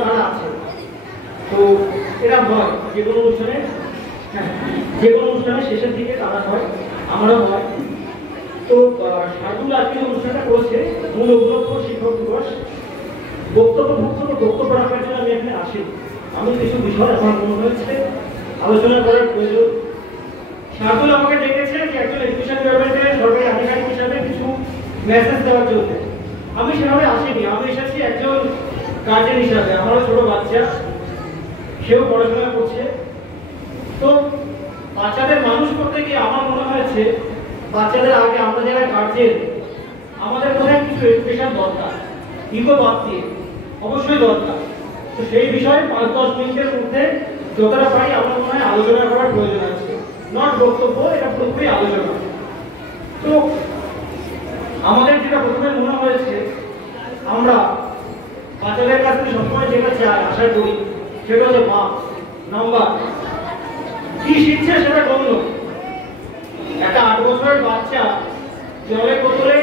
আছে। তো এরা হয় যে কোনো অনুষ্ঠানে, শেষের দিকে তারা হয়, আমারও হয়। তো শার্দুল আজকে যে অনুষ্ঠানটা করেছে মূল উপলক্ষ শিক্ষক দিবস, বক্তব্য রাখার জন্য আমি এখানে আসি। আমি কিছু বিষয় আমার মনে হয়েছে আলোচনা করার প্রয়োজন। শার্দুল আমাকে ডেকেছে যে একজন এডুকেশন ডিপার্টমেন্টের সরকারি আধিকারিক হিসাবে কিছু মেসেজ দেওয়ার জন্য। আমি সেভাবে আসিনি, আমি এসেছি একজন গার্জেন হিসাবে। আমারও ছোট বাচ্চা, সেও পড়াশোনা করছে। তো বাচ্চাদের মানুষ করতে গিয়ে আমার মনে হয়েছে বাচ্চাদের আগে আমরা যারা গার্জেন, আমাদের কোথায় কিছু এডুকেশন দরকার, ইগো বাদ দিয়ে অবশ্যই দরকার। তো সেই বিষয়ে 5-10 মিনিটের মধ্যে যতটা পারি আমার মনে হয় আলোচনা করার প্রয়োজন আছে। নট বক্তব্য, এটা পুরোপুরি আলোচনা। তো আমাদের যেটা প্রথমে মনে হয়েছে, আমরা বাচ্চাদের কাছ থেকে সবসময় যেটা চাই, আশা করি, সেটা হচ্ছে মার্কস, নাম্বার। কি শিখছে সেটা গণ্য। একটা 8 বছরের বাচ্চা জলের বোতলে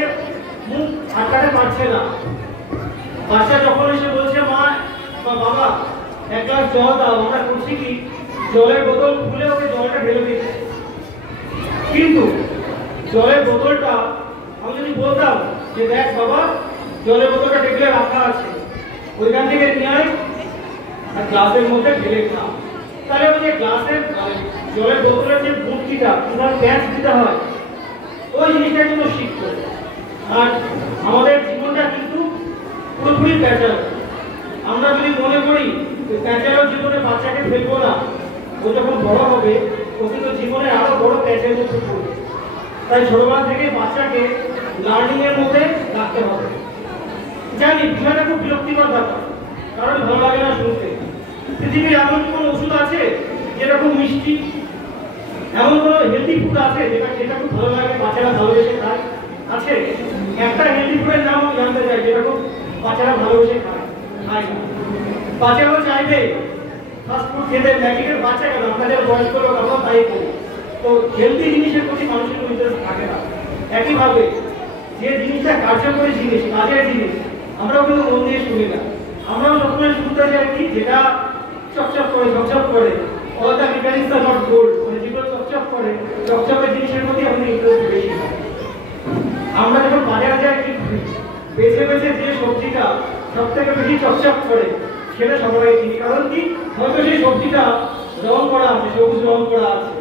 মুখ আটকাতে পারছে না। বাচ্চা যখন এসে বলছে মা বা বাবা 1 গ্লাস জল দাও, আমরা করছি কি জলের বোতল খুলে ওকে জলটা ঢেলে দিচ্ছে। কিন্তু জলের বোতলটা আমি যদি বলতাম যে দেখ বাবা জলের বোতলটা টেবিলে রাখা আছে, ওইখান থেকে নিয়ে আয় আর গ্লাসের মধ্যে ঢেলে খা, তাহলে ওই যে গ্লাসের জলের বোতলের যে বুটকিটা কিভাবে প্যাঁচ দিতে হয়, ওই জিনিসটা কিন্তু শিখতো। আর আমাদের জীবনটা কিন্তু পুরোপুরি প্যাঁচাল। আমরা যদি মনে করি প্যাঁচালের জীবনে বাচ্চাকে ফেলবো না, ও যখন বড় হবে ও কিন্তু জীবনে আরো বড় প্যাঁচের মধ্যে পড়বে। তাই ছোটবেলা থেকে বাচ্চাকে লার্নিং এর মধ্যে রাখতে হবে। জানি বিষয়টা খুব বিরক্তিকর ব্যাপার, কারণ ভালো লাগে না শুনতে। পৃথিবীর এমন কোনো ওষুধ আছে যেটা খুব মিষ্টি? এমন কোনো হেলদি ফুড আছে যেটা খুব ভালো লাগে, বাচ্চারা ভালোবেসে খায়? আছে? একটা হেলদি ফুডের নাম আমি জানতে চাই যেটা খুব বাচ্চারা ভালোবেসে খায় না। বাচ্চারাও চাইবে ফাস্ট ফুড খেতে, ম্যাগির বাচ্চা কেন, আপনাদের বয়স্ক লোক আমরাও তাই করি। তো হেলদি জিনিসের প্রতি মানুষের কোনো ইন্টারেস্ট থাকে না। একইভাবে যে জিনিসটা কার্যকরী জিনিস, কাজের জিনিস, আমরাও কিন্তু মন দিয়ে শুনি না। আমরাও সবসময় শুনতে চাই কি যেটা চকচক করে ঝকঝক করে, all the mechanics are not gold, মানে যেগুলো চকচক করে চকচকের জিনিসের প্রতি আমাদের ইন্টারেস্ট বেশি। আমরা যখন বাজারে যাই কি বেছে বেছে যে সবজিটা সব থেকে বেশি চকচক করে সেটা সবাই কিনি। কারণ কি হয়তো সেই সবজিটা রং করা আছে, সবুজ রং করা আছে,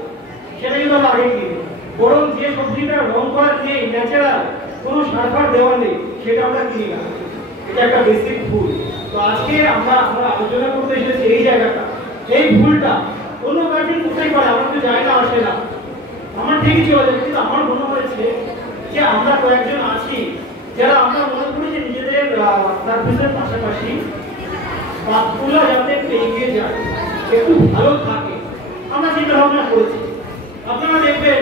সেটা কিন্তু আমরা আগে কিনি। বরং যে সবজিটা রং করা নেই, ন্যাচারাল, কোনো সার দেওয়া নেই, সেটা আমরা কিনি না। এটা একটা বেসিক ভুল। তো আজকে আমরা আলোচনা করতে এসেছি এই জায়গাটা, এই ভুলটা কোনো গার্জেন করতেই পারে, আমার তো যায় না আসে না, আমার ঠিকই চলে যাবে। কিন্তু আমার মনে হয়েছে যে আমরা কয়েকজন আছি যারা আমরা মনে করি যে নিজেদের সার্ভিসের পাশাপাশি বাচ্চাগুলো যাতে একটু এগিয়ে যায়, একটু ভালো থাকে, আমরা চিন্তা ভাবনা করেছি। আপনারা দেখবেন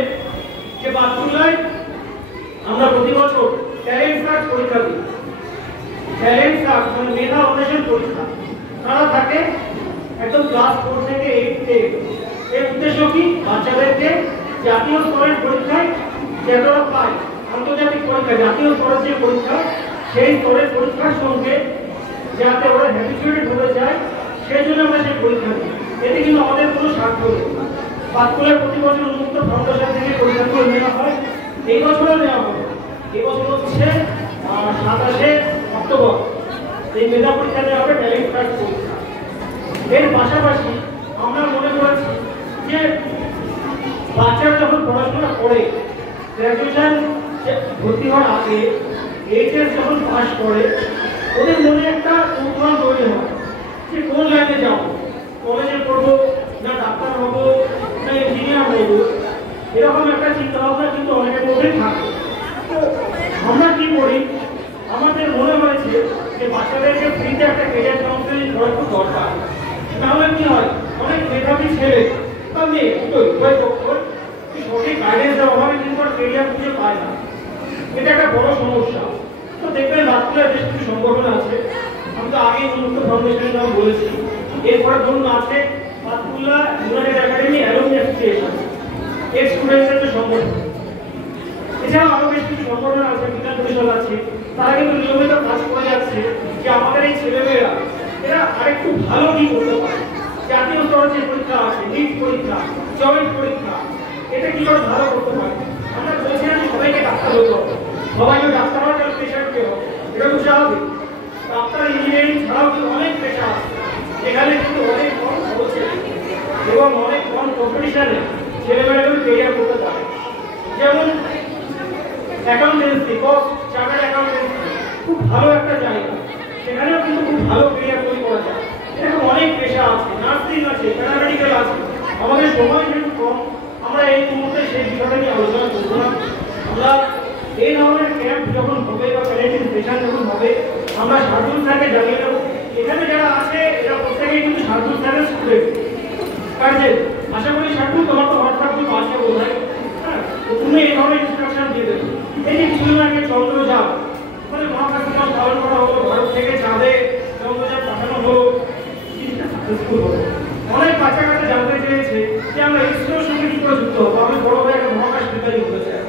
যে বাচ্চাগুলোয় আমরা প্রতি বছর ট্যালেন্ট সার্চ পরীক্ষা দিই। ট্যালেন্ট সার্চ মানে মেধা অন্বেষণ পরীক্ষা। তারা থাকে একদম ক্লাস 4 থেকে 8 এর উদ্দেশ্য কি বাচ্চাদেরকে জাতীয় স্তরের পরীক্ষায় যতটা পায়, আন্তর্জাতিক পরীক্ষা, জাতীয় স্তরের যে পরীক্ষা, সেই স্তরের পরীক্ষার সঙ্গে যাতে ওরা হ্যাবিচুয়েটেড হতে যায়, সেই জন্য আমরা সেই পরীক্ষা দিই। এতে কিন্তু আমাদের কোনো স্বার্থ নেই। বাচ্চাদের প্রতি বছর উন্মুক্ত ফাউন্ডেশন থেকে পরীক্ষাগুলো নেওয়া হয়, এই বছরও নেওয়া হবে। এই বছর হচ্ছে 27শে অক্টোবর এই মেধা পরীক্ষা দেওয়া হবে, ট্যালেন্ট সার্চ পরীক্ষা। এর পাশাপাশি আমরা মনে করেছি যে বাচ্চারা যখন পড়াশোনা করে, গ্র্যাজুয়েশন ভর্তি হওয়ার আগে এইচএস যখন পাস করে, ওদের মনে একটা কৌতূহল তৈরি হয় যে কোন লাইনে যাবো, কলেজে পড়বো না ডাক্তার হবো না ইঞ্জিনিয়ার হবো, এরকম একটা চিন্তা ভাবনা কিন্তু অনেকের মধ্যে থাকে। তো আমরা কি করি, আমাদের মনে হয়েছে যে বাচ্চাদেরকে ফ্রিতে একটা ক্যারিয়ার কাউন্সেলিং করা খুব দরকার। তাহলে কি হয়, অনেক মেধাবী ছেলে বা মেয়ে সঠিক গাইডেন্সের অভাবে কিন্তু আর ক্যারিয়ার খুঁজে পায় না। এটা একটা বড় সমস্যা। তো দেখবেন বাচ্চাদের বেশ কিছু সংগঠন আছে, আমি তো আগেই উন্মুক্ত ফাউন্ডেশনের নাম বলেছি। এরপরে ধরুন আছে Bachchullah United Academy alumni association, ex স্টুডেন্টসের যে সংগঠন। এছাড়াও আরো বেশ কিছু সংগঠন আছে, বিজ্ঞান পরিষদ আছে, তারা কিন্তু নিয়মিত কাজ করে যাচ্ছে যে আমাদের এই ছেলেমেয়েরা এরা আরেকটু ভালো কি করতে পারে। জাতীয় স্তরের যে পরীক্ষা আছে, নিট পরীক্ষা, জয়েন্ট পরীক্ষা, এটা কি করে ভালো করতে পারে। আমরা বলছি না যে সবাইকে ডাক্তার হতে হবে, সবাইকে ডাক্তার হওয়ার জন্য পেশার কে হবে, এটা তো স্বাভাবিক। ডাক্তার ইঞ্জিনিয়ারিং ছাড়াও কিন্তু অনেক পেশা আছে, এখানে কিন্তু অনেক কম খরচে এবং অনেক কম কম্পিটিশনে ছেলেমেয়েরা কিন্তু কেরিয়ার করতে পারে। যেমন অ্যাকাউন্টেন্সি, চার্টার্ড অ্যাকাউন্টেন্সি খুব ভালো একটা জায়গা, সেখানেও কিন্তু খুব ভালো কেরিয়ার তৈরি করা যায়। এরকম অনেক পেশা আছে, নার্সিং আছে, প্যারামেডিক্যাল আছে। আমাদের সময় যেহেতু কম, আমরা এই মুহূর্তে সেই বিষয়টা নিয়ে আলোচনা করবো না। আমরা এই ধরনের ক্যাম্প যখন হবে বা প্যারেন্টিং সেশন যখন হবে, আমরা শার্দুল স্যারকে জানিয়ে দেবো। এখানে যারা আছে এরা প্রত্যেকেই কিন্তু শার্দুল স্যারের স্টুডেন্ট। কাজে আশা করি শার্দুল তোমার তো হোয়াটসঅ্যাপ গ্রুপ আছে বোধ হয়, হ্যাঁ, তুমি এই ধরনের ইনস্ট্রাকশন দিয়ে দেবে। এই যে কিছুদিন আগে চন্দ্রযান মানে মহাকাশ দিবস পালন করা হলো, ভারত থেকে চাঁদে চন্দ্রযান পাঠানো হলো, সাকসেসফুল হলো। অনেক বাচ্চা কাছে জানতে চেয়েছে যে আমরা ইসরোর সঙ্গে কি করে যুক্ত হবো, আমি বড় হয়ে একটা মহাকাশ বিজ্ঞানী হতে চাই।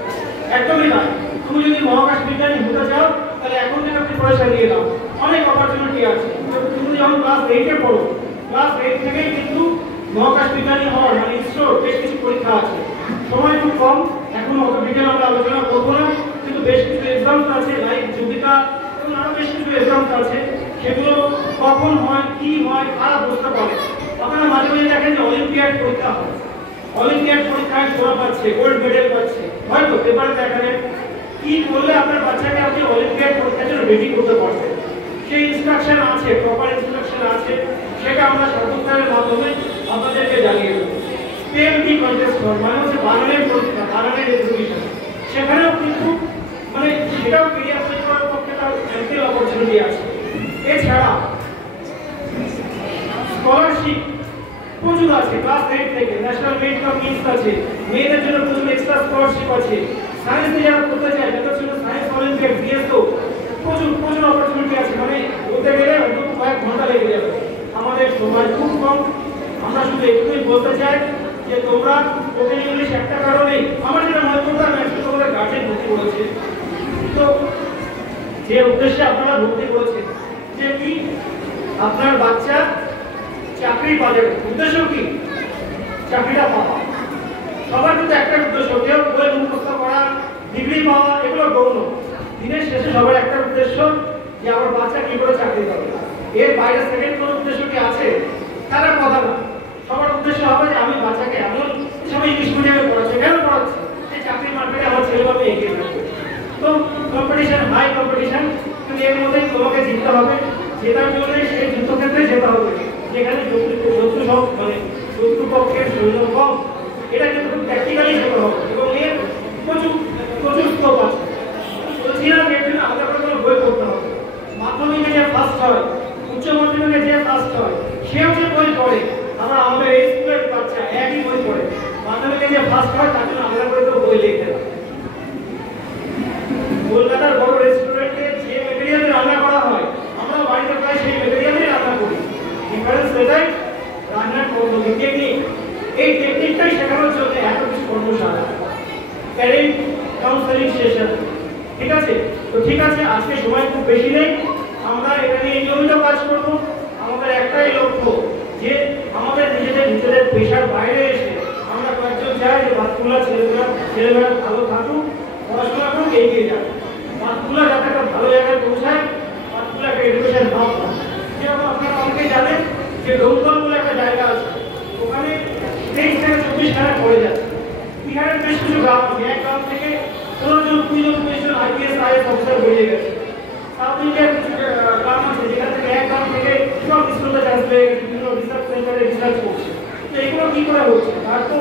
একদমই তাই, তুমি যদি মহাকাশ বিজ্ঞানী হতে চাও তাহলে এখন থেকে প্রিপারেশন নিয়ে নাও, অনেক অপরচুনিটি আছে। তুমি যখন ক্লাস 8-এ পড়ো, ক্লাস 8 থেকেই কিন্তু মহাকাশ বিজ্ঞানী হওয়ার মানে ইসরোর বেশ কিছু পরীক্ষা আছে। সময় খুব কম, এখন অত ডিটেল আমরা আলোচনা করবো না, কিন্তু বেশ কিছু এক্সামস আছে, লাইক যুবিকা এবং আরো বেশ কিছু এক্সামস আছে। সেগুলো কখন হয়, কি হয়, কারা বুঝতে পারে। আপনারা মাঝে মাঝে দেখেন যে অলিম্পিয়াড পরীক্ষা হয়, অলিম্পিয়াড পরীক্ষায় সোনা পাচ্ছে, গোল্ড মেডেল পাচ্ছে, হয়তো পেপারে দেখা যায়। কি করলে আপনার বাচ্চাকে আপনি অলিম্পিয়াড পরীক্ষার জন্য রেডি করতে পারবেন, সেই ইনস্ট্রাকশন আছে, প্রপার ইনস্ট্রাকশন আছে, সেটা আমরা সর্বস্থানের মাধ্যমে আপনাদেরকে জানিয়ে দেবো। পিএমটি কন্টেস্ট মানে হচ্ছে বানানের পরীক্ষা, বানানের এক্সিবিশন, সেখানেও কিন্তু মানে সেটাও ক্লিয়ার করার পক্ষে তার অ্যাম্পল অপরচুনিটি আছে। এছাড়া স্কলারশিপ প্রচুর আছে, ক্লাস 8 থেকে ন্যাশনাল মেরিট কাপ মিস আছে, মেয়েদের জন্য প্রচুর এক্সট্রা স্কলারশিপ আছে। সায়েন্সে যারা করতে চায় তাদের জন্য সায়েন্স অলিম্পিয়াড, বিএসও প্রচুর প্রচুর অপরচুনিটি আছে। মানে বলতে গেলে হয়তো কয়েক ঘন্টা লেগে যাবে, আমাদের সময় খুব কম। আমরা শুধু একটুই বলতে চাই যে তোমরা ওপেন ইংলিশ একটা কারণেই আমার যেটা মনে করতাম একটু তোমাদের গার্জেন ভর্তি করেছে, তো যে উদ্দেশ্যে আপনারা ভর্তি করেছেন যে কি আপনার বাচ্চা চাকরি পাবে, উদ্দেশ্য কি চাকরিটা পাওয়া। সবার কিন্তু একটা উদ্দেশ্য, কেউ বই মুখস্থ করা, ডিগ্রি পাওয়া, এগুলো গৌণ। দিনের শেষে সবার একটা উদ্দেশ্য যে আমার বাচ্চা কি করে চাকরি পাবে। এর বাইরে সেকেন্ড কোনো উদ্দেশ্য কি আছে তারা কথা না। সবার উদ্দেশ্য হবে যে আমি বাচ্চাকে এমন সবাই ইংলিশ মিডিয়ামে পড়াচ্ছে, কেন পড়াচ্ছে যে চাকরি মার্কেটে আমার ছেলেভাবে এগিয়ে থাকবে। তো কম্পিটিশন, হাই কম্পিটিশন, কিন্তু এর মধ্যে তোমাকে জিততে হবে। জেতার জন্য সেই যুদ্ধক্ষেত্রে যেতে হবে যেখানে শত্রু সব মানে শত্রুপক্ষের সৈন্য কম, এটা কিন্তু খুব প্র্যাকটিক্যালি যেতে হবে এবং এর প্রচুর প্রচুর স্কোপ আছে। বলছি না এর জন্য আলাদা করে কোনো বই পড়তে হবে। মাধ্যমিকে যে ফার্স্ট হয়, উচ্চ মাধ্যমিকে যে ফার্স্ট হয়, সেও যে বই পড়ে, আমরা আমাদের এই স্কুলের বাচ্চা একই বই পড়ে। মাধ্যমিকে যে ফার্স্ট হয় তার জন্য আলাদা করে তো বই লিখতে হবে। কলকাতার বড় রেস্টুরেন্টে যে মেটেরিয়ালে রান্না করা হয়, আমরা বাড়িতে প্রায় সেই মেটেরিয়ালে রান্না করি। ডিফারেন্স এটাই, রান্নার পদ্ধতি, টেকনিক। এই টেকনিকটাই শেখানোর জন্য এত কিছু কর্মশালা, প্যারেন্ট কাউন্সেলিং সেশন, ঠিক আছে? তো ঠিক আছে, আজকে সময় খুব বেশি নেই, আমরা এটা নিয়ে নিয়মিত কাজ করব। আমাদের একটাই লক্ষ্য যে আমাদের নিজেদের পেশার বাইরে এসে আমরা কয়েকজন চাই যে বাচ্চাগুলা ছেলেমেয়েরা ভালো থাকুক, পড়াশোনা করুক, এগিয়ে যাক। বাচ্চাগুলা যাতে একটা ভালো জায়গায় পৌঁছায়, বাচ্চাগুলা একটা এডুকেশন হাব হয়। যেরকম আপনারা অনেকে জানেন যে ডোমকল বলে একটা জায়গা আছে, ওখানে 23 থেকে 24 খানা পড়ে যাচ্ছে। বিহারের বেশ কিছু গ্রাম আছে, এক গ্রাম থেকে 15 জন 20 জন 25 জন IPS IAS অফিসার বেরিয়ে গেছে। সাউথ ইন্ডিয়ার কিছু গ্রাম আছে যেখান থেকে এক গ্রাম থেকে সব স্কুলে চান্স পেয়ে গেছে, বিভিন্ন রিসার্চ সেন্টারে রিসার্চ করছে। তো এগুলো কি করে হচ্ছে, তার তো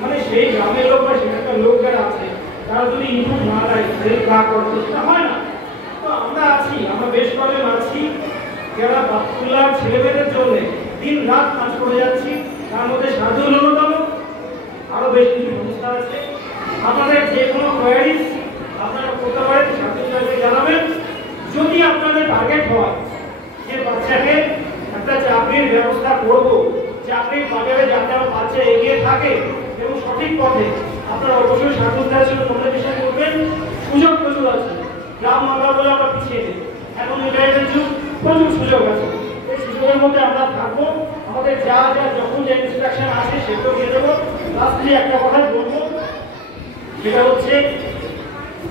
মানে সেই গ্রামের লোক বা সেখানকার লোক যারা আছে তারা যদি ইনপুট না দেয়, হেল্প না করছে, সেটা হয় না। তো আমরা আছি, আমরা বেশ কয়েকজন আছি যারা বাচ্চাগুলার ছেলেমেয়েদের জন্য দিন রাত কাজ করে যাচ্ছি। তার মধ্যে শার্দুল অন্যতম, আরো বেশ কিছু সংস্থা আছে। আপনাদের যে কোনো কোয়ারিজ আপনারা করতে পারেন, ছাত্রছাত্রীকে জানাবেন। যদি আপনাদের টার্গেট হয় যে বাচ্চাকে একটা চাকরির ব্যবস্থা করব, চাকরির বাজারে যাতে আমার বাচ্চা এগিয়ে থাকে এবং সঠিক পথে, আপনারা অবশ্যই ছাত্রছাত্রীদের সঙ্গে কমিউনিকেশন করবেন। সুযোগ প্রচুর আছে, গ্রাম বাংলা বলে আমরা পিছিয়ে নেই, এখন ইন্টারনেটের যুগ, প্রচুর সুযোগ আছে। সুযোগের মধ্যে আমরা থাকবো, আমাদের যা যা যখন যে ইনস্ট্রাকশন আছে সেগুলো দিয়ে দেবো। লাস্টলি একটা কথা বলবো, সেটা হচ্ছে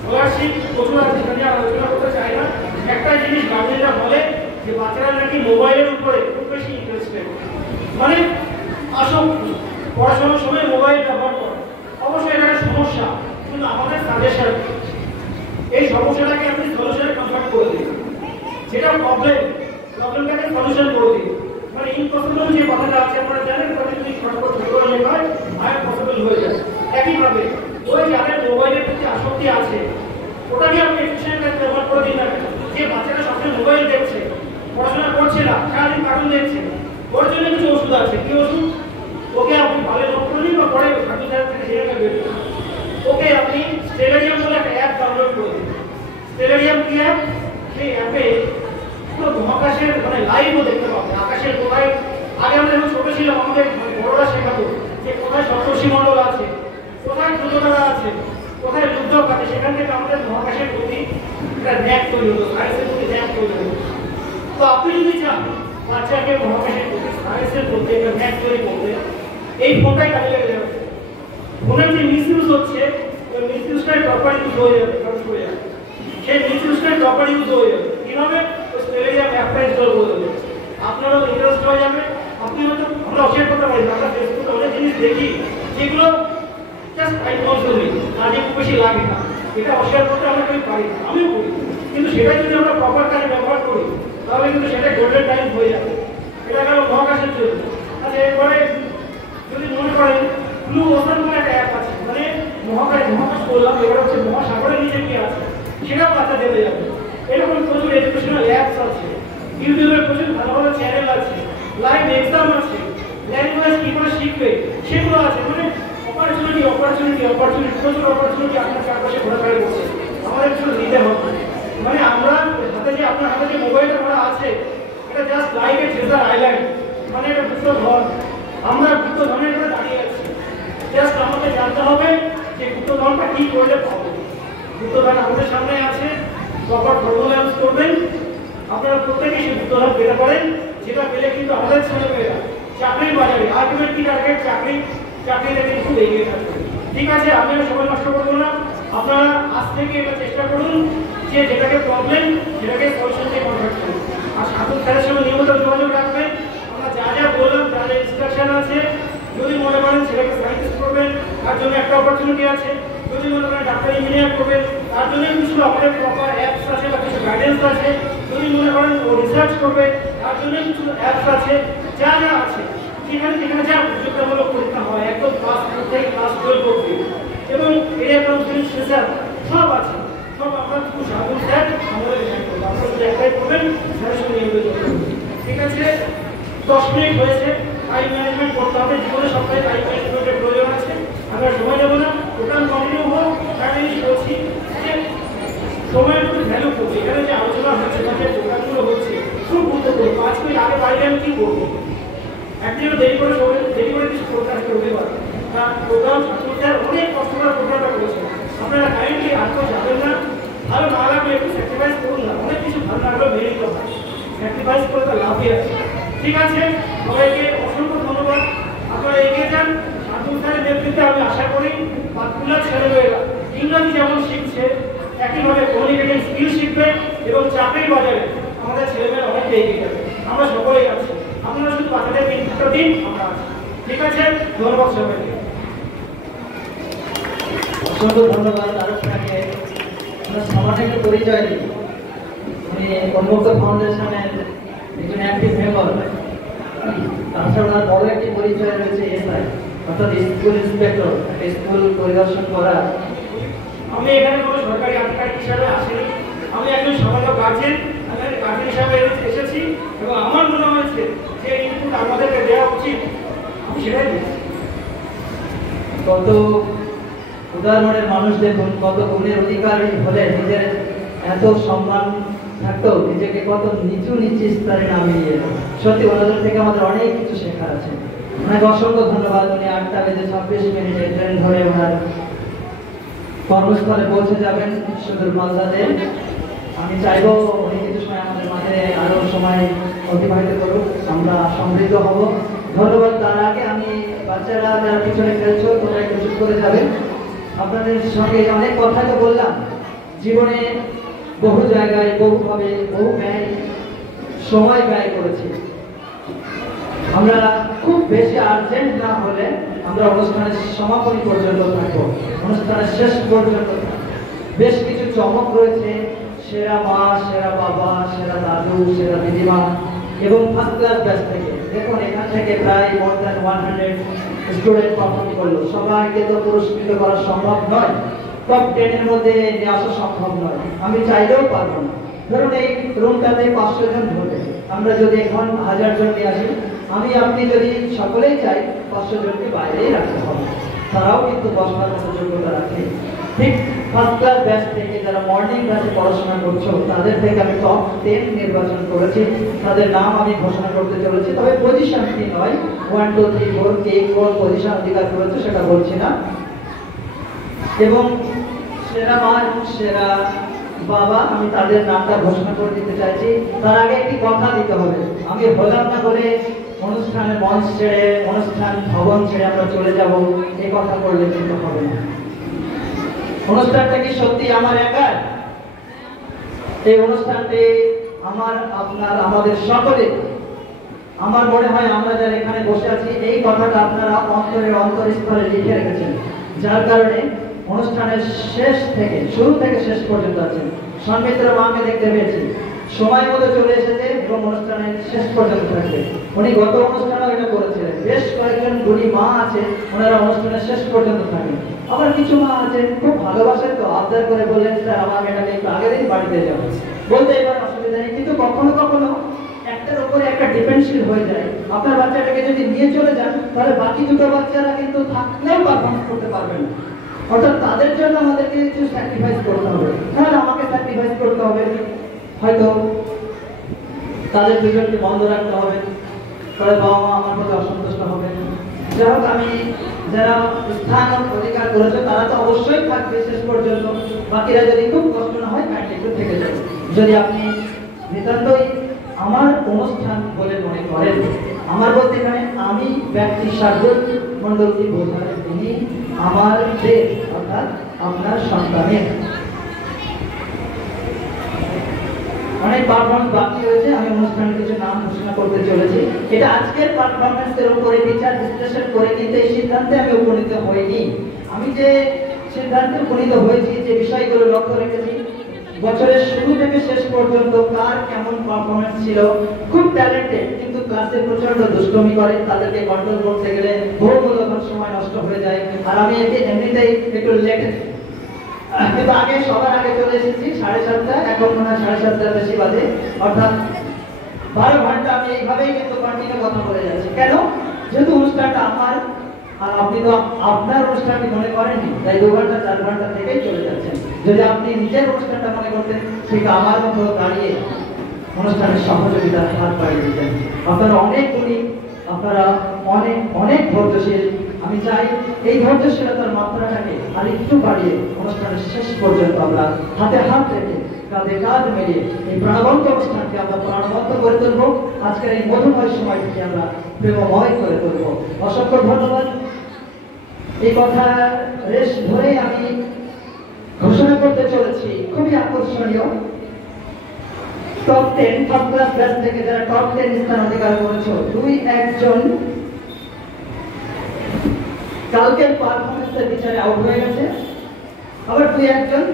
স্কলারশিপ প্রচুর আছে, সেটা আলোচনা করতে চাই না। একটা জিনিস গার্জেনরা বলে যে বাচ্চারা নাকি মোবাইলের উপরে খুব বেশি ইন্টারেস্টেড, মানে আসক্তি, পড়াশোনার সময় মোবাইল ব্যবহার করে। অবশ্যই এটা একটা সমস্যা, কিন্তু আমাদের সাজেশন এই সমস্যাটাকে আপনি সলিউশনে কনভার্ট করে দিন। যেটা প্রবলেমটাকে সলিউশন করে দিন। মানে ইম্পসিবল যে কথাটা আছে আপনারা জানেন, তাহলে যদি ছোট ইয়ে হয় আর পসিবল হয়ে যায়। একইভাবে ওই যাদের মোবাইলের প্রতি আসক্তি আছে ওটাকে আপনি এফিশিয়েন্ট ব্যবহার করে দিন না। যে বাচ্চারা সবসময় মোবাইল দেখছে, পড়াশোনা করছে না, সারাদিন কার্টুন দেখছে, ওর জন্য কিছু ওষুধ আছে। কি ওষুধ? ওকে আপনি ভালো নোট করে নিন বা পরে ঠাকুর থেকে সেটাকে বের করুন। ওকে আপনি স্টেলারিয়াম বলে একটা অ্যাপ ডাউনলোড করে দিন। স্টেলারিয়াম কি অ্যাপ? সেই অ্যাপে পুরো মহাকাশের মানে লাইভও দেখতে পাবেন। আকাশের কোথায়, আগে আমরা যখন ছোট ছিলাম আমাদের বড়রা শেখাতো যে কোথায় সপ্তর্ষি মণ্ডল আছে, কোথায় ধ্রুবতারা আছে, কোথায় রুদ্রক আছে। সেখান থেকে আমাদের মহাকাশের প্রতি একটা ন্যাক তৈরি হতো, সায়েন্সের প্রতি ন্যাক তৈরি হতো। তো আপনি যদি চান বাচ্চাকে মহাকাশের প্রতি, সায়েন্সের প্রতি একটা ন্যাক তৈরি করতে, এই ফোনটাই কাজে লেগে যাবে। ফোনের যে মিসইউজ হচ্ছে, ওই মিসইউজটাই প্রপার ইউজ হয়ে যাবে, সেই মিসইউজটাই প্রপার ইউজ হয়ে যাবে। কিভাবে? ওই স্টেলারিয়াম অ্যাপটা ইনস্টল করে দেবে, আপনারও ইন্টারেস্ট হয়ে যাবে। আপনি হয়তো, আমরা অশেয়ার করতে পারি, আমরা ফেসবুকে অনেক জিনিস দেখি যেগুলো জাস্ট টাইম কনজিউমিং, কাজে খুব বেশি লাগে না, এটা অশেয়ার করতে আমরা কেউ পারি না, আমিও করি। কিন্তু সেটা যদি আমরা প্রপার কাজে ব্যবহার করি তাহলে কিন্তু সেটা গোল্ডেন টাইম হয়ে যাবে। এটা গেল মহাকাশের জন্য। আচ্ছা, এরপরে যদি মনে করেন ব্লু ওশান বলে একটা অ্যাপ আছে, মানে মহাকাশ বললাম, এবার হচ্ছে মহাসাগরের নিচে কি আছে সেটাও বাচ্চা জেনে যাবে। এরকম প্রচুর এডুকেশনাল অ্যাপস আছে, ইউটিউবের প্রচুর ভালো ভালো চ্যানেল আছে, লাইভ এক্সাম আছে, ল্যাঙ্গুয়েজ কি করে শিখবে সেগুলো আছে। মানে অপরচুনিটি প্রচুর অপরচুনিটি আপনার চারপাশে ঘোরাফেরা করছে, আমাদের কিছু নিতে হবে। মানে আমরা হাতে যে, আপনার হাতে যে মোবাইলটা করা আছে, এটা just like a treasure island, মানে এটা গুপ্তধন। আমরা গুপ্তধনের উপরে দাঁড়িয়ে আছি, জাস্ট আমাদের জানতে হবে যে গুপ্তধনটা কি করলে পাবো। গুপ্তধন আমাদের সামনে আছে, প্রপার ফর্মুলা ইউজ করবেন, আপনারা প্রত্যেকেই সেই গুপ্তধন পেতে পারেন। যেটা পেলে কিন্তু আমাদের ছেলেমেয়েরা চাকরির বাজারে আলটিমেটলি টার্গেট চাকরিতে কিন্তু এগিয়ে থাকবে। ঠিক আছে, আমি আর সময় নষ্ট করবো না। আপনারা আজ থেকে এটা চেষ্টা করুন যে যেটাকে প্রবলেম সেটাকে সলিউশন দিয়ে কনভার্ট করুন। আর সাধু স্যারের সঙ্গে নিয়মিত যোগাযোগ রাখবেন। আমরা যা যা বললাম, যা যা ইনস্ট্রাকশন আছে, যদি মনে করেন ছেলেকে সায়েন্টিস্ট করবেন তার জন্য একটা অপরচুনিটি আছে, যদি মনে করেন ডাক্তার ইঞ্জিনিয়ার করবেন তার জন্য কিছু আমাদের প্রপার অ্যাপস আছে বা কিছু গাইডেন্স আছে, যদি মনে করেন ও রিসার্চ করবে তার জন্য কিছু অ্যাপস আছে, যা যা আছে যেখানে যেখানে যা প্রযুক্তিমূলক পরীক্ষা হয়, একদম ক্লাস থেকে ক্লাস 12 করবে এবং এরিয়া কাউন্সিলিং সেশন সব আছে। সব আমরা খুব সাধু স্যার আমাদের হেল্প করবো। আপনারা যদি অ্যাপ্লাই করবেন স্যারের সঙ্গে নিয়মিত করবেন। ঠিক আছে, 10 মিনিট হয়েছে। টাইম ম্যানেজমেন্ট করতে হবে, জীবনে সবটাই টাইম ম্যানেজমেন্টের প্রয়োজন আছে। আমরা সময় দেবো না, প্রোগ্রাম কন্টিনিউ হোক। তার জিনিস বলছি যে সময়ের প্রতি ভ্যালু করছি। এখানে যে আলোচনা হচ্ছে বা যে প্রোগ্রামগুলো হচ্ছে খুব গুরুত্বপূর্ণ। 5 মিনিট আগে বাড়িতে আমি কী করবো? একদিনও দেরি করে কিছু প্রোগ্রাম করতে পারে না। প্রোগ্রাম ছাত্রদের অনেক কষ্ট করে প্রোগ্রামটা করেছে। আপনারা কাইন্ডলি আর তো যাবেন না, ভালো না লাগলে একটু স্যাক্রিফাইস করুন না। অনেক কিছু ভালো লাগলেও মেনে নিতে হয়, স্যাক্রিফাইস করে তার লাভই আছে। ঠিক আছে, সবাইকে অসংখ্য ধন্যবাদ। আপনারা এগিয়ে যান। শান্তনু স্যারের নেতৃত্বে আমি আশা করি পার্টিকুলার ছেলেমেয়েরা ইংরাজি যেমন শিখছে, একইভাবে কমিউনিকেটিং স্কিল শিখবে এবং চাকরির বাজারে আমাদের ছেলেমেয়েরা অনেকটা এগিয়ে যাবে। আমরা সকলেই আছি, আপনারা শুধু বাচ্চাদের নেতৃত্ব দিন, আমরা আছি। ঠিক আছে, ধন্যবাদ সবাইকে। অসংখ্য ধন্যবাদ আলোচনাকে। আমরা সমাজে একটা পরিচয় দিই। উনি উন্মুক্ত ফাউন্ডেশনের একজন অ্যাক্টিভ মেম্বার। তাছাড়া ওনার বড় একটি পরিচয় রয়েছে এসআই, অর্থাৎ স্কুল ইন্সপেক্টর, স্কুল পরিদর্শন করা। আমি এখানে কোনো সরকারি আধিকারিক হিসাবে আসিনি, আমি একজন সামান্য গার্জেন। আমি গার্জেন হিসাবে এসেছি এবং আমার মনে হয়েছে যে ইনপুট আমাদেরকে দেওয়া উচিত, আমি সেটাই দিচ্ছি। কত উদাহরণের মানুষ দেখুন, কত গুণের অধিকারী হলে নিজের এত সম্মান থাকতেও নিজেকে কত নিচু স্তরে নামিয়ে। সত্যি ওনাদের থেকে আমাদের অনেক কিছু শেখার আছে। ওনাকে অসংখ্য ধন্যবাদ। উনি 8:26 ট্রেন ধরে ওনার কর্মস্থলে পৌঁছে যাবেন সুদূর মালদাতে। আমি চাইবো উনি কিছু সময় আমাদের মাঝে সামনে আরো সময় অতিবাহিত করুক, আমরা সমৃদ্ধ হব। ধন্যবাদ। তার আগে আমি বাচ্চারা যারা পিছনে খেলছো তোমরা একটু চুপ করে যাবেন। আপনাদের সঙ্গে অনেক কথা তো বললাম, জীবনে বহু জায়গায় বহুভাবে বহু সময় ব্যয় করেছি। আমরা খুব বেশি আর্জেন্ট না হলে আমরা অনুষ্ঠানের সমাপনী পর্যন্ত থাকবো, অনুষ্ঠানের শেষ পর্যন্ত থাকবো। বেশ কিছু চমক রয়েছে, সেরা মা, সেরা বাবা, সেরা দাদু, সেরা দিদিমা এবং ফার্স্ট ক্লাস ব্যাচ থেকে। দেখুন এখান থেকে প্রায় মোর দ্যান 100 স্টুডেন্ট পারফর্ম করলো। সবাইকে তো পুরস্কৃত করা সম্ভব নয়, টপ 10 এর মধ্যে নিয়ে আসা সম্ভব নয়, আমি চাইলেও পারবো না। ধরুন এই রুমটাতে 500 জন ধরবে, আমরা যদি এখন 1000 জন নিয়ে আসি, আমি আপনি যদি সকলেই চাই 500 জনকে বাইরেই রাখতে হবে, তারাও কিন্তু বসবার মতো যোগ্যতা রাখে। ঠিক ফার্স্ট ক্লাস ব্যাচ থেকে যারা মর্নিং ক্লাসে পড়াশোনা করছো তাদের থেকে আমি টপ 10 নির্বাচন করেছি, তাদের নাম আমি ঘোষণা করতে চলেছি। তবে পজিশন কি নয়, 1 2 3 4 কে কোন পজিশন অধিকার করেছে সেটা বলছি না। এবং সেরা মা এবং সেরা বাবা আমি তাদের নামটা ঘোষণা করে দিতে চাইছি। তার আগে একটি কথা দিতে হবে, আমি হলাম না বলে অনুষ্ঠানের মঞ্চ ছেড়ে, অনুষ্ঠান ভবন ছেড়ে আমরা চলে যাব, এই কথা বললে কিন্তু হবে না। অনুষ্ঠানটা কি সত্যি আমার একার? এই অনুষ্ঠানটি আমার, আপনার, আমাদের সকলে। আমার মনে হয় আমরা যারা এখানে বসে আছি এই কথাটা আপনারা অন্তরের অন্তরস্থলে লিখে রেখেছেন, যার কারণে অনুষ্ঠানের শেষ থেকে শুরু থেকে শেষ পর্যন্ত আছেন। সন্মিত্র মাকে দেখতে পেয়েছি, সময় মতো চলে এসেছে এবং অনুষ্ঠানের শেষ পর্যন্ত থাকবে। উনি গত অনুষ্ঠানেও এটা করেছিলেন। বেশ কয়েকজন বুড়ি মা আছে, ওনারা অনুষ্ঠানের শেষ পর্যন্ত থাকেন। আবার কিছু মা আছেন খুব ভালোবাসেন, তো আবদার করে বললেন স্যার আমার মেয়েটাকে একটু আগের দিন বাড়িতে যাবো, বলতে এবার অসুবিধা নেই। কিন্তু কখনো কখনো একটার উপরে একটা ডিপেন্ডশীল হয়ে যায়। আপনার বাচ্চাটাকে যদি নিয়ে চলে যান তাহলে বাকি দুটো বাচ্চারা কিন্তু থাকলেও পারফরমেন্স করতে পারবে না। অর্থাৎ তাদের জন্য আমাদেরকে কিছু স্যাক্রিফাইস করতে হবে, তাহলে আমাকে স্যাক্রিফাইস করতে হবে, হয়তো তাদের দুজনকে বন্ধ রাখতে হবে, তাহলে বাবা মা আমার প্রতি অসন্তুষ্ট হবে। যাই হোক, আমি যারা স্থান অধিকার করেছে তারা তো অবশ্যই থাকবে শেষ পর্যন্ত, বাকিরা যদি খুব কষ্ট না হয় কাইন্ডলি একটু থেকে যাবে। যদি আপনি নিতান্তই আমার অনুষ্ঠান বলে মনে করেন, আমার বলতে এখানে আমি ব্যক্তি সার্জন মন্ডলকে বোঝালেন, তিনি আমার দেশ অর্থাৎ আপনার সন্তানের। অনেক পারফরমেন্স বাকি রয়েছে, আমি অনুষ্ঠানের কিছু নাম ঘোষণা করতে চলেছি। এটা আজকের পারফরমেন্সের উপরে বিচার বিশ্লেষণ করে কিন্তু এই সিদ্ধান্তে আমি উপনীত হইনি। আমি যে সিদ্ধান্তে উপনীত হয়েছি, যে বিষয়গুলো লক্ষ্য রেখেছি, বছরের শুরু থেকে শেষ পর্যন্ত কার কেমন পারফরমেন্স ছিল। খুব ট্যালেন্টেড কিন্তু ক্লাসে প্রচন্ড দুষ্টমি করে, তাদেরকে কন্ট্রোল করতে গেলে বহু মূল্যবান সময় নষ্ট হয়ে যায়। আর আমি এমনিতেই একটু লেট, কিন্তু আগে সবার আগে চলে এসেছি 7:30, এখন মনে হয় 7:30 বেশি বাজে, অর্থাৎ 12 ঘন্টা আমি এইভাবেই কিন্তু কন্টিনিউ কথা বলে যাচ্ছি। কেন? যেহেতু অনুষ্ঠানটা আমার, আর আপনি তো আপনার অনুষ্ঠানটি মনে করেননি, তাই 2 ঘন্টা 4 ঘন্টা থেকেই চলে যাচ্ছেন। যদি আপনি নিজের অনুষ্ঠানটা মনে করতেন, ঠিক আমার মতো দাঁড়িয়ে অনুষ্ঠানের সহযোগিতার হাত বাড়িয়ে দিতেন। আপনারা অনেক গুণী, আপনারা অনেক অনেক ধৈর্যশীল। আমি চাই এই ধৈর্যশীলতার মাত্রাটাকে আর একটু বাড়িয়ে অনুষ্ঠানের শেষ পর্যন্ত আমরা হাতে হাত রেখে কাঁধে কাঁধ মিলিয়ে এই প্রাণবন্ত অনুষ্ঠানকে আমরা প্রাণবন্ত করে তুলব। আজকের এই মধুময় সময়টিকে আমরা প্রেমময় করে তুলব। অসংখ্য ধন্যবাদ। এই কথা রেশ ধরে আমি ঘোষণা করতে চলেছি, খুবই আকর্ষণীয় টপ 10 ফার্স্ট ক্লাস ব্যাচ থেকে যারা টপ 10 স্থান অধিকার করেছো, 2-1 জন কালকের পারফরমেন্সের বিচারে আউট হয়ে গেছে, আবার 2-1 জন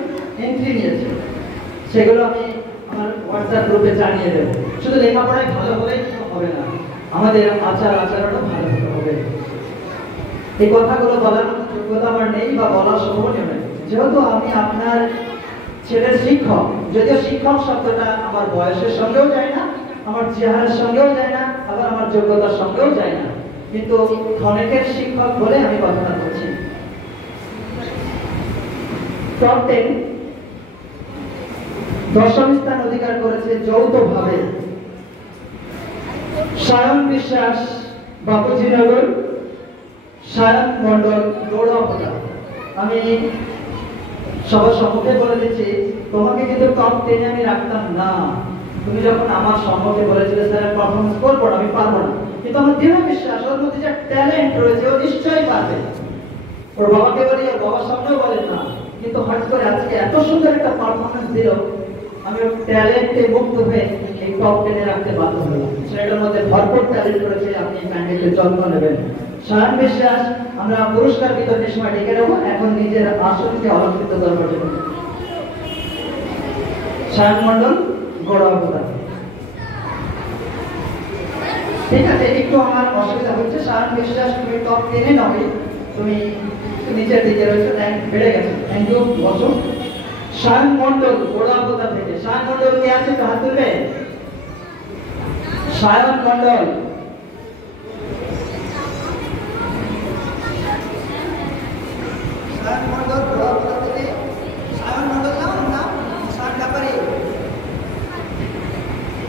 এন্ট্রি নিয়েছে। সেগুলো আমি আমার হোয়াটসঅ্যাপ গ্রুপে জানিয়ে দেবো। শুধু লেখাপড়ায় ভালো হলেই হবে না, আমাদের আচরণও ভালো হতে হবে। এই কথাগুলো বলার মতো যোগ্যতা আমার নেই বা বলার সম্ভাবনা নেই, যেহেতু আমি আপনার ছেলের শিক্ষক। যদিও শিক্ষক শব্দটা আমার বয়সের সঙ্গেও যায় না, আমার চেহারার সঙ্গেও যায় না, আবার আমার যোগ্যতার সঙ্গেও যায় না, কিন্তু অনেকের শিক্ষক বলে আমি কথাটা বলছি। টপ 10 দশম স্থান অধিকার করেছে যৌথভাবে সায়ন বিশ্বাস বাপুজিনগর, সায়ন মন্ডল গৌড়াপটা। আমি সবার সম্মুখে বলে দিচ্ছি, তোমাকে কিন্তু টপ 10 আমি রাখতাম না, তুমি যখন আমার সম্পর্কে বলেছিলে স্যার পারফরমেন্স করবো না, আমি পারবো না, কিন্তু আমার দৃঢ় বিশ্বাস ওর মধ্যে যে ট্যালেন্ট রয়েছে ও নিশ্চয়ই পারবে। ওর বাবাকে বলি, ওর বাবার সামনেও বলেন না, কিন্তু হঠাৎ করে আজকে এত সুন্দর একটা পারফরমেন্স দিল, আমি ওর ট্যালেন্টে মুক্ত হয়ে এই টপ 10 এ রাখতে বাধ্য হলাম। সেটার মধ্যে ভরপুর ট্যালেন্ট রয়েছে, আপনি ক্যান্ডিডেটের যত্ন নেবেন। সায়ন বিশ্বাস আমরা পুরস্কার বিতরণের সময় ডেকে নেবো, এখন নিজের আসনকে অলঙ্কৃত করবার জন্য। সায়ন মন্ডল, গৌরবতা। ঠিক আছে, একটু আমার অসুবিধা হচ্ছে। সায়ন বিশ্বাস তুমি টপ 10 এ নয়, তুমি নিচের দিকে রয়েছে, র্যাঙ্ক বেড়ে গেছে। থ্যাংক ইউ, বসো। সায়ন মন্ডল, গৌরবতা থেকে। সায়ন মন্ডল কে আছে, হাত তুলবে। সায়ন মন্ডল, সায়ন মন্ডল, গৌরবতা থেকে। সায়ন মন্ডল নাম সায়ন ব্যাপারী।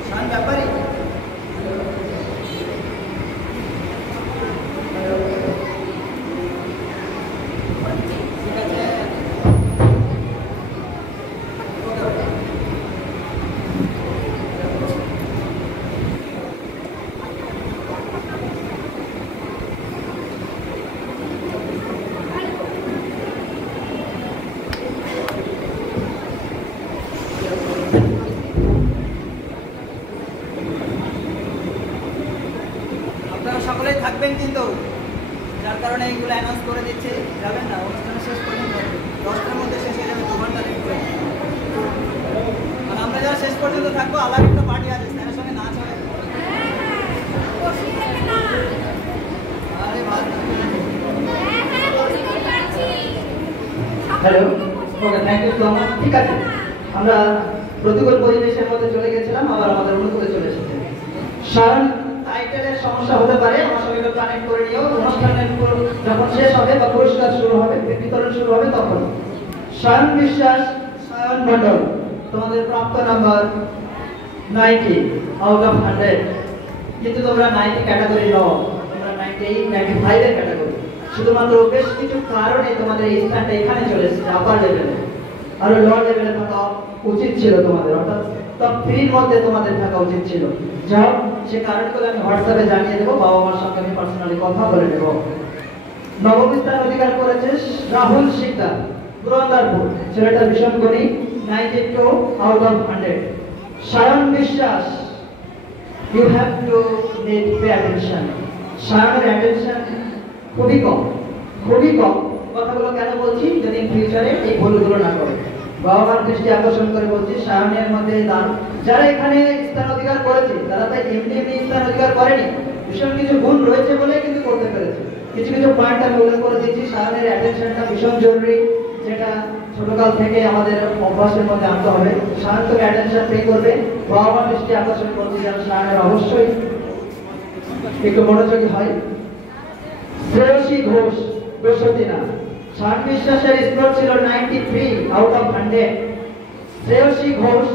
সায়ন ব্যাপারী, আপনারা সকলেই থাকবেন কিন্তু, যার কারণে এইগুলো অ্যানাউন্স করে দিচ্ছে। যাবেন না, অনুষ্ঠান শেষ পর্যন্ত 10টার মধ্যে শেষ হয়ে যাবে, 2 ঘন্টা লেট করে। আর আমরা যারা শেষ পর্যন্ত থাকবো, আলাদা একটা পার্টি আছে, স্যারের সঙ্গে নাচ হবে। আরে ভালো। Hello, okay, thank you so much. ঠিক আছে, আমরা প্রতিকূল পরিবেশের মধ্যে চলে গেছিলাম, আবার আমাদের অনুকূলে চলে এসেছে। সায়ন টাইটেলের সমস্যা হতে পারে, আমার সঙ্গে একটু কানেক্ট করে নিও। অনুষ্ঠানের যখন শেষ হবে বা পুরস্কার শুরু হবে, বিতরণ শুরু হবে, তখন। সায়ন বিশ্বাস, সায়ন মন্ডল, তোমাদের প্রাপ্ত নাম্বার 90 আউট অফ 100। কিন্তু তোমরা 90 ক্যাটাগরি নও, তোমরা 98, 95 এর ক্যাটাগরি। শুধুমাত্র বেশ কিছু কারণে তোমাদের এই স্থানটা এখানে চলে এসেছে, আপার লেভেলে। আরো লোয়ার লেভেলে থাকা উচিত ছিল তোমাদের, অর্থাৎ টপ 3 এর মধ্যে তোমাদের থাকা উচিত ছিল। যাও, সে কারণগুলো আমি হোয়াটসঅ্যাপে জানিয়ে দেবো, বাবা মার সঙ্গে আমি পার্সোনালি কথা বলে নেব। নবম স্থান অধিকার করেছে রাহুল শিকদার, পুরন্দারপুর। ছেলেটা ভীষণ গুণী, 92 out of 100। Sayan Biswas, you have to need pay attention. সায়নের অ্যাটেনশন খুবই কম, খুবই কম। কথাগুলো কেন বলছি, যদি ফিউচারে এই ভুলগুলো না করে। বাবা মার দৃষ্টি আকর্ষণ করে বলছি, সায়নের মধ্যে যারা এখানে স্থান অধিকার করেছে, তারা তাই এমনি এমনি স্থান অধিকার করেনি, ভীষণ কিছু গুণ রয়েছে বলে কিন্তু করতে পেরেছে। কিছু কিছু পয়েন্ট আমি উল্লেখ করে দিচ্ছি। সায়নের অ্যাটেনশনটা ভীষণ জরুরি, যেটা ছোটকাল থেকে আমাদের অভ্যাসের মধ্যে আনতে হবে। সায়ন তোকে অ্যাটেনশন পে করবে, বাবা মার দৃষ্টি আকর্ষণ করছি যেন সায়নের অবশ্যই একটু মনোযোগী হয়। শ্রেয়সী ঘোষ, বসতিনা। সায়ন বিশ্বাসের স্কোর ছিল 93 out of 100। Shreyasi Ghosh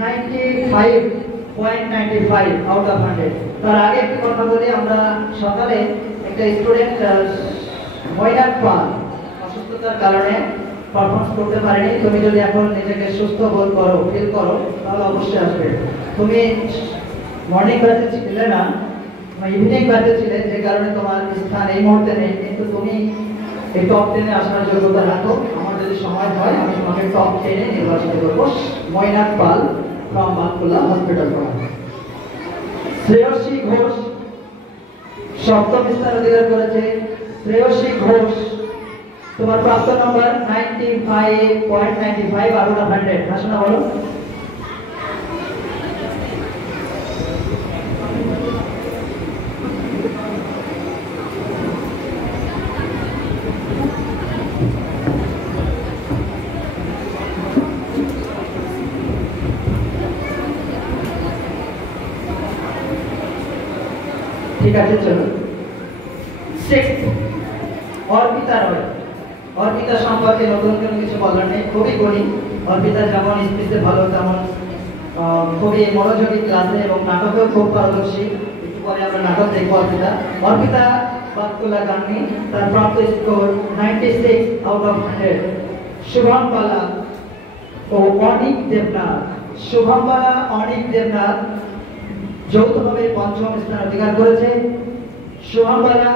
95.95 out of 100। তার আগে একটি কথা বলি, আমরা সকালে একটা স্টুডেন্ট ময়নাক পাল অসুস্থতার কারণে পারফরমেন্স করতে পারেনি। তুমি যদি এখন নিজেকে সুস্থ বোধ করো, ফিল করো, তাহলে অবশ্যই আসবে। তুমি মর্নিং ব্যাচে ছিলে না, ইভিনিং ব্যাচে ছিলে, যে কারণে তোমার স্থান এই মুহূর্তে নেই, কিন্তু তুমি এই টপ 10 এ আসার যোগ্যতা রাখো। আমার যদি সময় হয় আমি তোমাকে টপ 10 এ নির্বাচিত করবো। ময়নাক পাল ফ্রম বাঁকুড়া হসপিটাল। শ্রেয়সী ঘোষ সপ্তম স্থান অধিকার করেছে। শ্রেয়সী ঘোষ, তোমার প্রাপ্ত নম্বর 95.95 আউট অফ 100। হাসনা বলো। ঠিক আছে, চলো। 6 অর্পিতা রয়। অর্পিতা সম্পর্কে নতুন কোনো কিছু বলার নেই, খুবই গুণী। অর্পিতা যেমন স্পিচে ভালো, তেমন খুবই মনোযোগী ক্লাসে এবং নাটকেও খুব পারদর্শী। একটু পরে আমরা নাটক দেখবো। অর্পিতা বাতকুলা গান্ধী, তার প্রাপ্ত স্কোর 96 আউট অফ 100। শুভম পালা ও অনিক দেবনাথ, শুভমবালা অনিক দেবনাথ যৌথভাবে পঞ্চম স্থান অধিকার করেছে। শুভমবালা